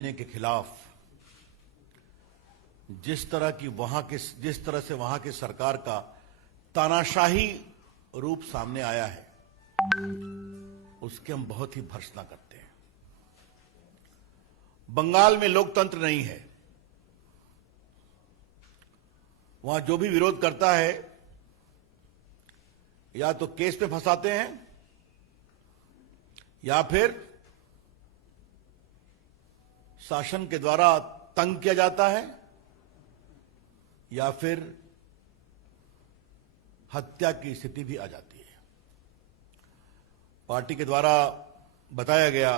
के खिलाफ जिस तरह से वहां की सरकार का तानाशाही रूप सामने आया है, उसके हम बहुत ही भर्त्सना करते हैं। बंगाल में लोकतंत्र नहीं है। वहां जो भी विरोध करता है या तो केस पे फंसाते हैं या फिर शासन के द्वारा तंग किया जाता है या फिर हत्या की स्थिति भी आ जाती है। पार्टी के द्वारा बताया गया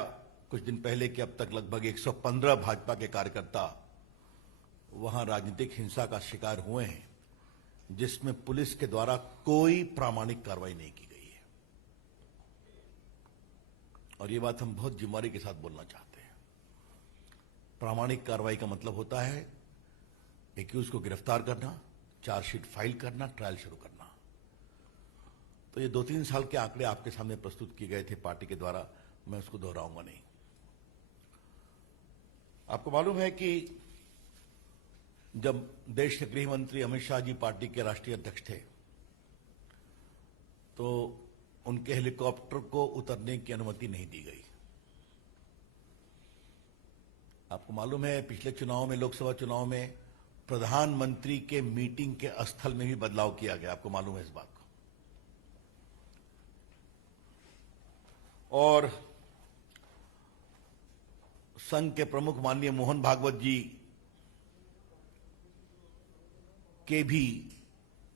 कुछ दिन पहले कि अब तक लगभग 115 भाजपा के कार्यकर्ता वहां राजनीतिक हिंसा का शिकार हुए हैं, जिसमें पुलिस के द्वारा कोई प्रामाणिक कार्रवाई नहीं की गई है। और ये बात हम बहुत जिम्मेदारी के साथ बोलना चाहते हैं। प्रामाणिक कार्रवाई का मतलब होता है एक्यूज को गिरफ्तार करना, चार्जशीट फाइल करना, ट्रायल शुरू करना। तो ये 2-3 साल के आंकड़े आपके सामने प्रस्तुत किए गए थे पार्टी के द्वारा, मैं उसको दोहराऊंगा नहीं। आपको मालूम है कि जब देश के गृह मंत्री अमित शाह जी पार्टी के राष्ट्रीय अध्यक्ष थे, तो उनके हेलीकॉप्टर को उतरने की अनुमति नहीं दी गई। आपको मालूम है पिछले चुनाव में, लोकसभा चुनाव में प्रधानमंत्री के मीटिंग के स्थल में भी बदलाव किया गया। आपको मालूम है इस बात को। और संघ के प्रमुख माननीय मोहन भागवत जी के भी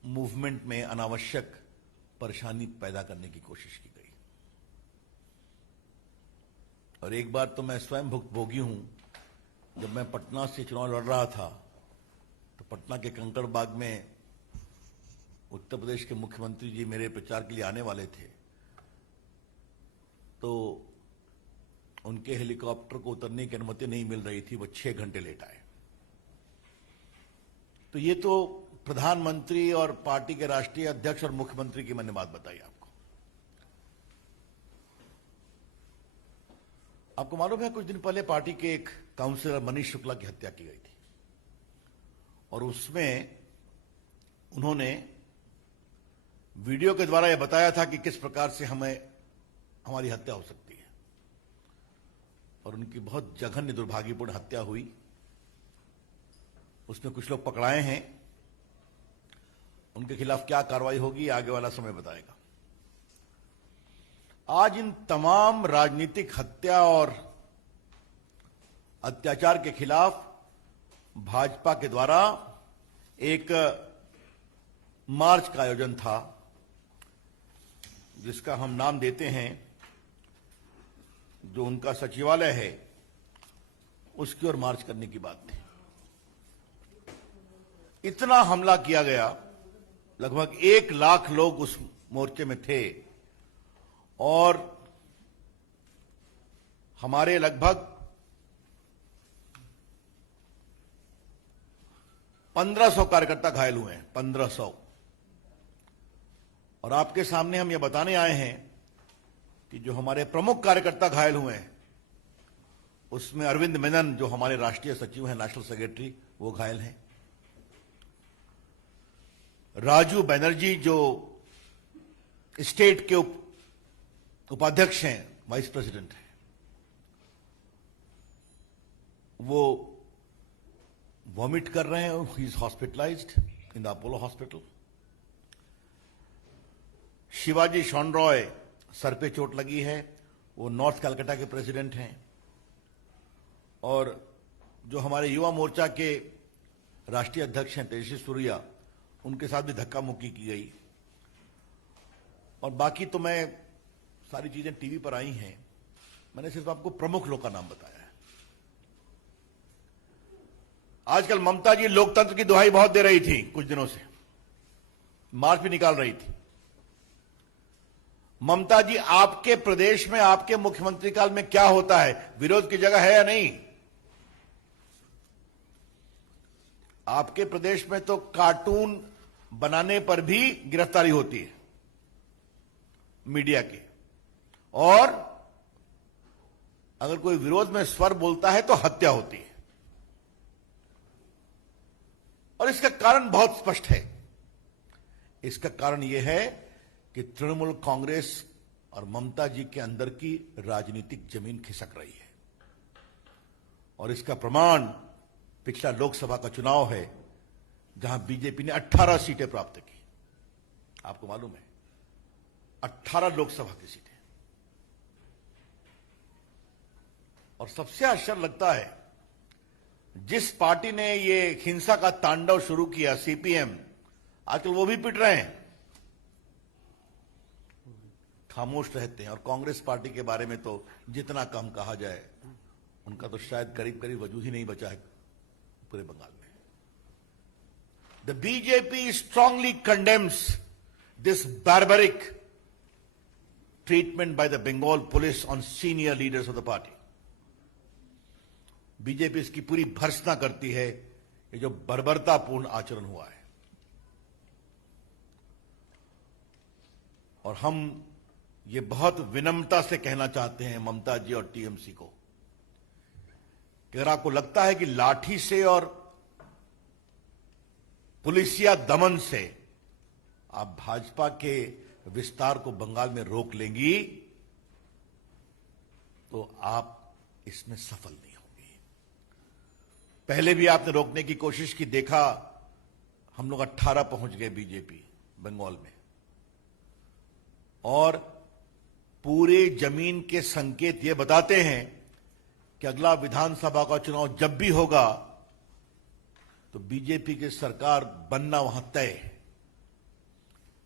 मूवमेंट में अनावश्यक परेशानी पैदा करने की कोशिश की गई। और एक बार तो मैं स्वयं भुक्तभोगी हूं। जब मैं पटना से चुनाव लड़ रहा था तो पटना के कंकड़ बाग में उत्तर प्रदेश के मुख्यमंत्री जी मेरे प्रचार के लिए आने वाले थे, तो उनके हेलीकॉप्टर को उतरने की अनुमति नहीं मिल रही थी। वो 6 घंटे लेट आए। तो ये तो प्रधानमंत्री और पार्टी के राष्ट्रीय अध्यक्ष और मुख्यमंत्री की मैंने बात बताई आपको। आपको मालूम है कुछ दिन पहले पार्टी के एक काउंसिलर मनीष शुक्ला की हत्या की गई थी, और उसमें उन्होंने वीडियो के द्वारा यह बताया था कि किस प्रकार से हमारी हत्या हो सकती है। और उनकी बहुत जघन्य दुर्भाग्यपूर्ण हत्या हुई। उसमें कुछ लोग पकड़ाए हैं। उनके खिलाफ क्या कार्रवाई होगी आगे वाला समय बताएगा। आज इन तमाम राजनीतिक हत्या और अत्याचार के खिलाफ भाजपा के द्वारा एक मार्च का आयोजन था, जिसका हम नाम देते हैं, जो उनका सचिवालय है उसकी ओर मार्च करने की बात थी। इतना हमला किया गया, लगभग 1 लाख लोग उस मोर्चे में थे, और हमारे लगभग 1500 कार्यकर्ता घायल हुए हैं। 1500। और आपके सामने हम यह बताने आए हैं कि जो हमारे प्रमुख कार्यकर्ता घायल हुए हैं, उसमें अरविंद मेनन जो हमारे राष्ट्रीय सचिव हैं, नेशनल सेक्रेटरी, वो घायल हैं। राजू बनर्जी जो स्टेट के उपाध्यक्ष हैं, वाइस प्रेसिडेंट हैं, वो वॉमिट कर रहे हैं। He is hospitalised in the Apollo hospital. Shivaji शॉनरॉय सर पे चोट लगी है, वो नॉर्थ कलकत्ता के प्रेसिडेंट हैं। और जो हमारे युवा मोर्चा के राष्ट्रीय अध्यक्ष हैं तेजस्वी सूर्या, उनके साथ भी धक्का मुक्की की गई। और बाकी तो मैं सारी चीजें टीवी पर आई हैं, मैंने सिर्फ आपको प्रमुख लोग का नाम बताया है। आजकल ममता जी लोकतंत्र की दुहाई बहुत दे रही थी, कुछ दिनों से मार्च भी निकाल रही थी। ममता जी, आपके प्रदेश में आपके मुख्यमंत्री काल में क्या होता है? विरोध की जगह है या नहीं? आपके प्रदेश में तो कार्टून बनाने पर भी गिरफ्तारी होती है मीडिया की, और अगर कोई विरोध में स्वर बोलता है तो हत्या होती है। और इसका कारण बहुत स्पष्ट है। इसका कारण यह है कि तृणमूल कांग्रेस और ममता जी के अंदर की राजनीतिक जमीन खिसक रही है। और इसका प्रमाण पिछला लोकसभा का चुनाव है, जहां बीजेपी ने 18 सीटें प्राप्त की। आपको मालूम है, 18 लोकसभा की सीटें। और सबसे आश्चर्य लगता है, जिस पार्टी ने ये हिंसा का तांडव शुरू किया, सीपीएम, आजकल वो भी पिट रहे हैं, खामोश रहते हैं। और कांग्रेस पार्टी के बारे में तो जितना कम कहा जाए, उनका तो शायद करीब करीब वजूद ही नहीं बचा है पूरे बंगाल में। The BJP strongly condemns this barbaric treatment by the Bengal police on senior leaders of the party. BJP इसकी पूरी भर्त्सना करती है, ये जो बर्बरतापूर्ण आचरण हुआ है। और हम ये बहुत विनम्रता से कहना चाहते हैं ममता जी और टीएमसी को कि अगर आपको लगता है कि लाठी से और पुलिसिया दमन से आप भाजपा के विस्तार को बंगाल में रोक लेंगी, तो आप इसमें सफल नहीं होंगी। पहले भी आपने रोकने की कोशिश की, देखा हम लोग 18 पहुंच गए बीजेपी बंगाल में। और पूरे जमीन के संकेत ये बताते हैं कि अगला विधानसभा का चुनाव जब भी होगा तो बीजेपी की सरकार बनना वहां तय है।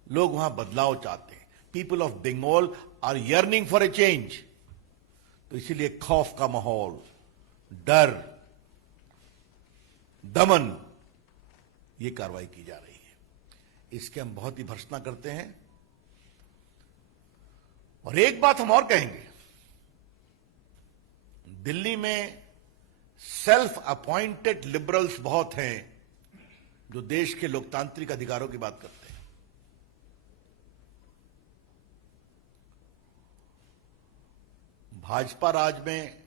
लोग वहां बदलाव चाहते हैं। People of Bengal are yearning for a change. तो इसीलिए खौफ का माहौल, डर, दमन, ये कार्रवाई की जा रही है। इसके हम बहुत ही भर्त्सना करते हैं। और एक बात हम और कहेंगे, दिल्ली में सेल्फ अपॉइंटेड लिबरल्स बहुत हैं जो देश के लोकतांत्रिक अधिकारों की बात करते हैं। भाजपा राज में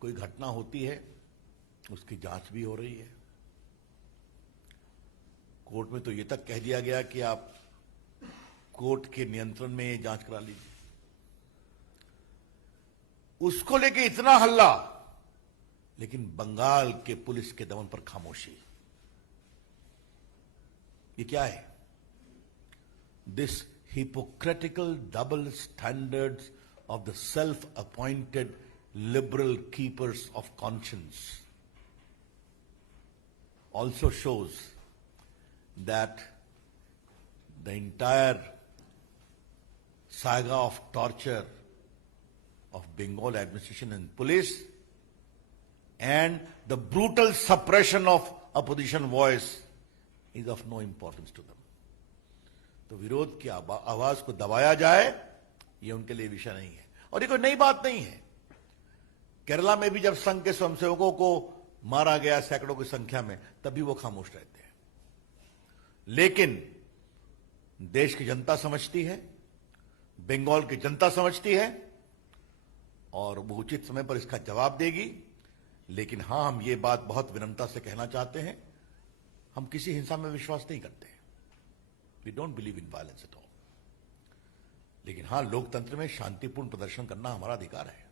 कोई घटना होती है, उसकी जांच भी हो रही है। कोर्ट में तो यह तक कह दिया गया कि आप कोर्ट के नियंत्रण में ये जांच करा लीजिए। उसको लेके इतना हल्ला, लेकिन बंगाल के पुलिस के दमन पर खामोशी। ये क्या है? This hypocritical double standards of the self-appointed liberal keepers of conscience also shows that the entire saga of torture of Bengal administration and police and the brutal suppression of opposition voice is of no importance to them. तो विरोध की आवाज को दबाया जाए, ये उनके लिए विषय नहीं है। और ये कोई नई बात नहीं है। केरला में भी जब संघ के स्वयंसेवकों को मारा गया सैकड़ों की संख्या में, तभी वो खामोश रहते हैं। लेकिन देश की जनता समझती है, बंगाल की जनता समझती है, और वो उचित समय पर इसका जवाब देगी। लेकिन हां, हम ये बात बहुत विनम्रता से कहना चाहते हैं, हम किसी हिंसा में विश्वास नहीं करते। We don't believe in violence at all. लेकिन हां, लोकतंत्र में शांतिपूर्ण प्रदर्शन करना हमारा अधिकार है।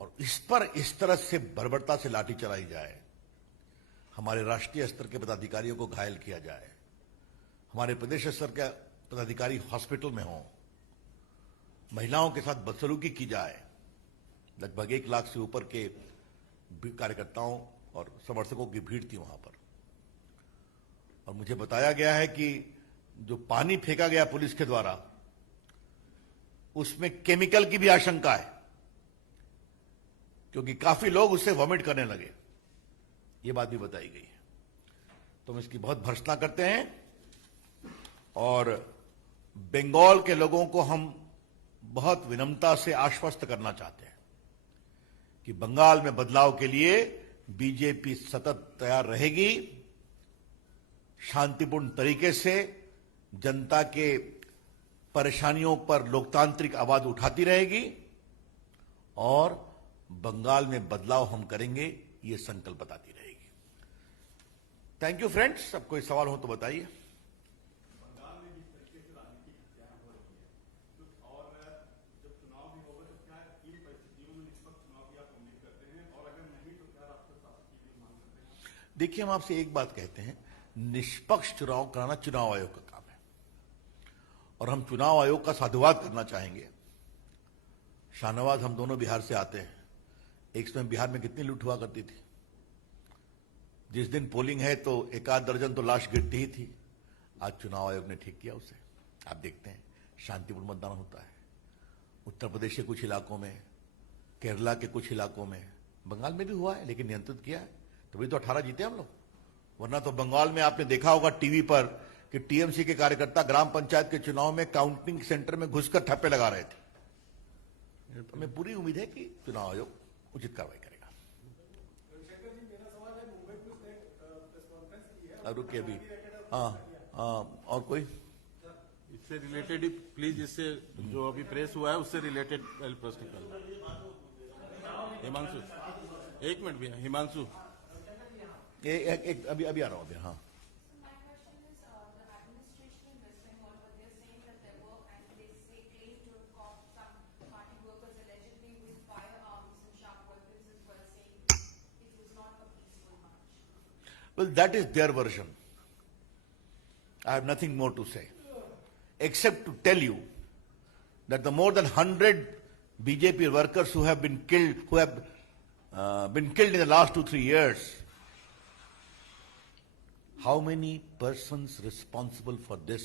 और इस पर इस तरह से बर्बरता से लाठी चलाई जाए, हमारे राष्ट्रीय स्तर के पदाधिकारियों को घायल किया जाए, हमारे प्रदेश स्तर के पदाधिकारी हॉस्पिटल में हों, महिलाओं के साथ बदसलूकी की जाए। लगभग 1 लाख से ऊपर के कार्यकर्ताओं और समर्थकों की भीड़ थी वहां पर। और मुझे बताया गया है कि जो पानी फेंका गया पुलिस के द्वारा, उसमें केमिकल की भी आशंका है, क्योंकि काफी लोग उससे वॉमिट करने लगे। ये बात भी बताई गई है। तो हम इसकी बहुत भर्त्सना करते हैं। और बंगाल के लोगों को हम बहुत विनम्रता से आश्वस्त करना चाहते हैं कि बंगाल में बदलाव के लिए बीजेपी सतत तैयार रहेगी, शांतिपूर्ण तरीके से जनता के परेशानियों पर लोकतांत्रिक आवाज उठाती रहेगी और बंगाल में बदलाव हम करेंगे, ये संकल्प बताती रहेगी। Thank you friends. अब कोई सवाल हो तो बताइए। देखिए, हम आपसे एक बात कहते हैं, निष्पक्ष चुनाव कराना चुनाव आयोग का काम है और हम चुनाव आयोग का साधुवाद करना चाहेंगे। शाहनवाज, हम दोनों बिहार से आते हैं। एक समय बिहार में कितनी लूट हुआ करती थी। जिस दिन पोलिंग है तो एक आध दर्जन तो लाश गिरती ही थी। आज चुनाव आयोग ने ठीक किया उसे। आप देखते हैं शांतिपूर्ण मतदान होता है। उत्तर प्रदेश के कुछ इलाकों में, केरला के कुछ इलाकों में, बंगाल में भी हुआ है, लेकिन नियंत्रित किया है। तभी तो 18 जीते हम लोग। वरना तो बंगाल में आपने देखा होगा टीवी पर कि टीएमसी के कार्यकर्ता ग्राम पंचायत के चुनाव में काउंटिंग सेंटर में घुसकर ठप्पे लगा रहे थे। तो हमें पूरी उम्मीद है कि चुनाव आयोग उचित कार्रवाई करेगा। अब रुकिए अभी। और कोई इससे रिलेटेड प्लीज, इससे जो अभी प्रेस हुआ है उससे रिलेटेड प्रश्न कर। हिमांशु, एक मिनट भैया। हिमांशु, एक अभी आ रहा हूं अभी। हाँ, well, that is their version. I have nothing more to say, except to tell you that the more than 100 BJP workers who have been killed, been killed in the last 2-3 years, how many persons responsible for this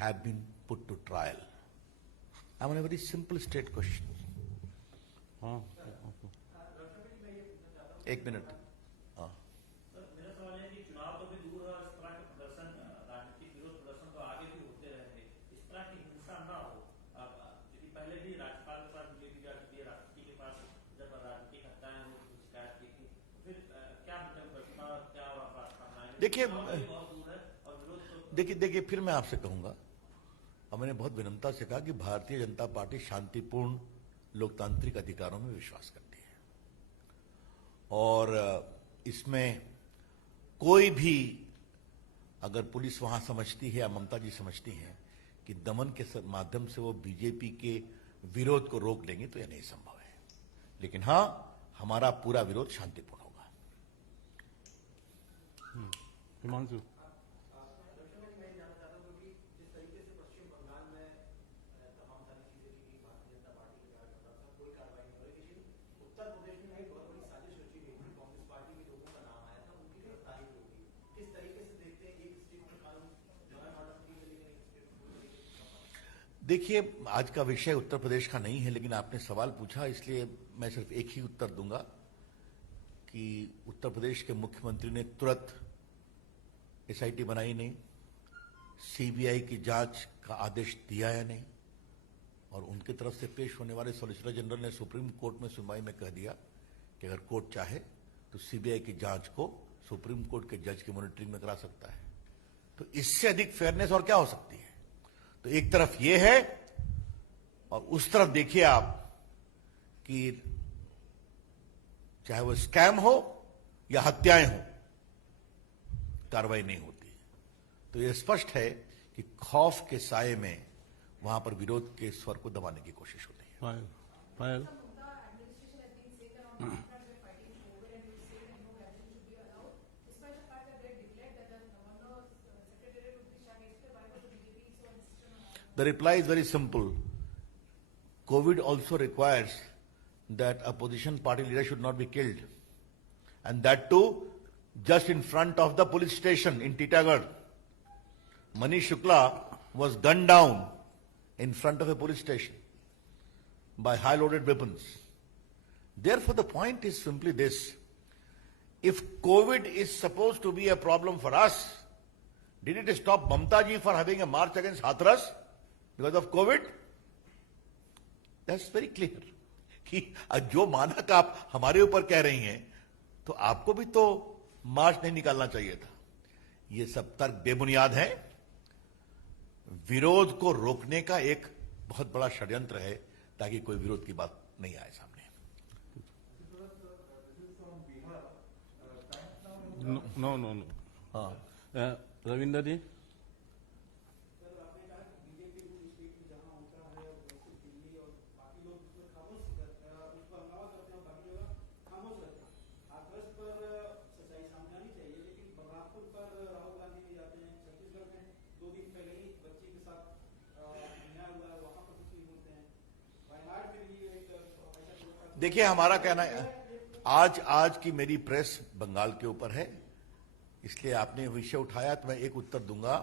have been put to trial? I want a very simple straight question. एक minute. मेरा सवाल है कि चुनाव तो भी दूर है, इस तरह के प्रदर्शन, राजनीतिक विरोध प्रदर्शन तो आगे भी होते रहेंगे। इस तरह की हिंसा ना हो। क्योंकि पहले भी राज्यपाल के पास मिली जा चुकी है, राष्ट्रपति के पास जब राजनीतिक हत्याएं हो शिकायत की थी, फिर क्या देखिए फिर मैं आपसे कहूंगा, और मैंने बहुत विनम्रता से कहा कि भारतीय जनता पार्टी शांतिपूर्ण लोकतांत्रिक अधिकारों में विश्वास करती है और इसमें कोई भी अगर पुलिस वहां समझती है या ममता जी समझती हैं कि दमन के माध्यम से वो बीजेपी के विरोध को रोक लेंगे, तो यह नहीं संभव है। लेकिन हां, हमारा पूरा विरोध शांतिपूर्ण होगा। हिमांशु, देखिए, आज का विषय उत्तर प्रदेश का नहीं है, लेकिन आपने सवाल पूछा इसलिए मैं सिर्फ एक ही उत्तर दूंगा कि उत्तर प्रदेश के मुख्यमंत्री ने तुरंत एसआईटी बनाई नहीं, सीबीआई की जांच का आदेश दिया या नहीं, और उनकी तरफ से पेश होने वाले सॉलिसिटर जनरल ने सुप्रीम कोर्ट में सुनवाई में कह दिया कि अगर कोर्ट चाहे तो सीबीआई की जांच को सुप्रीम कोर्ट के जज की मॉनिटरिंग में करा सकता है। तो इससे अधिक फेयरनेस और क्या हो सकती है। तो एक तरफ ये है और उस तरफ देखिए आप कि चाहे वो स्कैम हो या हत्याएं हो, कार्रवाई नहीं होती। तो यह स्पष्ट है कि खौफ के साये में वहां पर विरोध के स्वर को दबाने की कोशिश होती है। पायल, The reply is very simple. COVID also requires that a opposition party leader should not be killed. And that too, just in front of the police station in Titagarh. Manish Shukla was gunned down in front of a police station by high-loaded weapons. Therefore, the point is simply this. If COVID is supposed to be a problem for us, did it stop Mamta ji for having a march against Hathras? Because of COVID? That's very clear. कि जो मानक आप हमारे ऊपर कह रही हैं, तो आपको भी तो मार्च नहीं निकालना चाहिए था। ये सब तर्क बेबुनियाद है। विरोध को रोकने का एक बहुत बड़ा षड्यंत्र है ताकि कोई विरोध की बात नहीं आए सामने। नो नो नो नो हाँ रविंदर जी देखिए, हमारा कहना है आज की मेरी प्रेस बंगाल के ऊपर है, इसलिए आपने विषय उठाया तो मैं एक उत्तर दूंगा।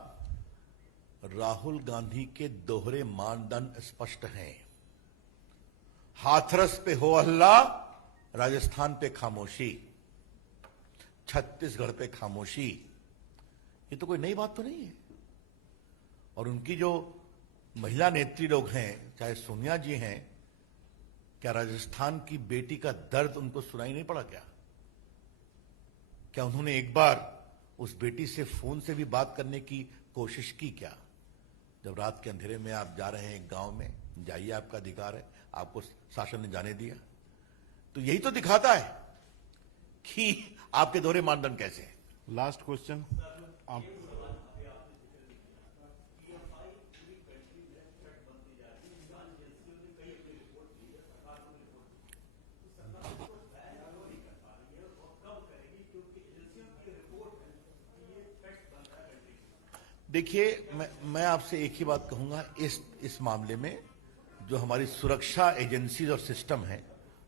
राहुल गांधी के दोहरे मानदंड स्पष्ट हैं। हाथरस पे हो हल्ला, राजस्थान पे खामोशी, छत्तीसगढ़ पे खामोशी। ये तो कोई नई बात तो नहीं है। और उनकी जो महिला नेत्री लोग हैं, चाहे सोनिया जी हैं, क्या राजस्थान की बेटी का दर्द उनको सुनाई नहीं पड़ा क्या? क्या उन्होंने एक बार उस बेटी से फोन से भी बात करने की कोशिश की क्या? जब रात के अंधेरे में आप जा रहे हैं एक गांव में, जाइए, आपका अधिकार है, आपको शासन ने जाने दिया। तो यही तो दिखाता है कि आपके दोहरे मानदंड कैसे हैं। लास्ट क्वेश्चन आप देखिए, मैं आपसे एक ही बात कहूंगा, इस मामले में जो हमारी सुरक्षा एजेंसीज और सिस्टम है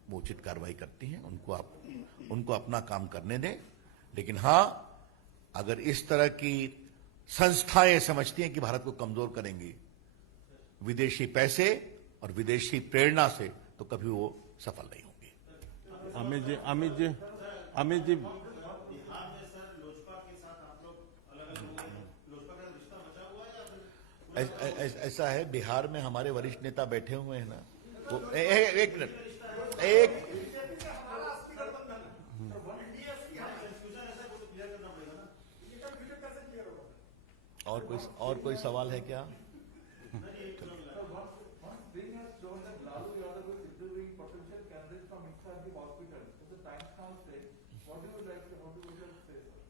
वो उचित कार्रवाई करती हैं। उनको अपना काम करने दें। लेकिन हां, अगर इस तरह की संस्थाएं समझती हैं कि भारत को कमजोर करेंगी विदेशी पैसे और विदेशी प्रेरणा से, तो कभी वो सफल नहीं होंगे। अमित जी ऐसा है, बिहार में हमारे वरिष्ठ नेता बैठे हुए हैं ना, वो एक मिनट, एक और कोई सवाल है क्या?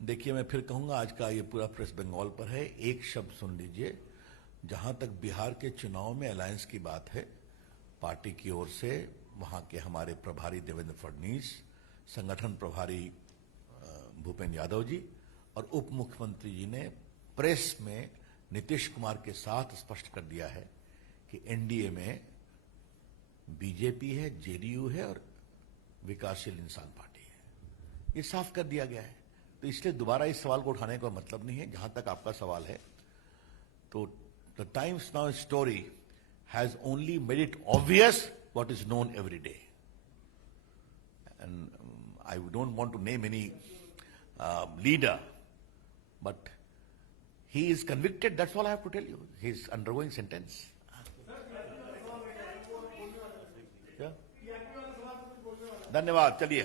देखिए, मैं फिर कहूंगा, आज का ये पूरा प्रेस बंगाल पर है। एक शब्द सुन लीजिए, जहां तक बिहार के चुनाव में अलायंस की बात है, पार्टी की ओर से वहां के हमारे प्रभारी देवेंद्र फडणवीस, संगठन प्रभारी भूपेंद्र यादव जी और उप मुख्यमंत्री जी ने प्रेस में नीतीश कुमार के साथ स्पष्ट कर दिया है कि एनडीए में बीजेपी है, जेडीयू है और विकासशील इंसान पार्टी है। ये साफ कर दिया गया है। तो इसलिए दोबारा इस सवाल को उठाने का मतलब नहीं है। जहां तक आपका सवाल है, तो the Times Now story has only made it obvious what is known every day. And I don't want to name any leader, but he is convicted. That's all I have to tell you. He is undergoing sentence. Yeah. धन्यवाद। चलिए।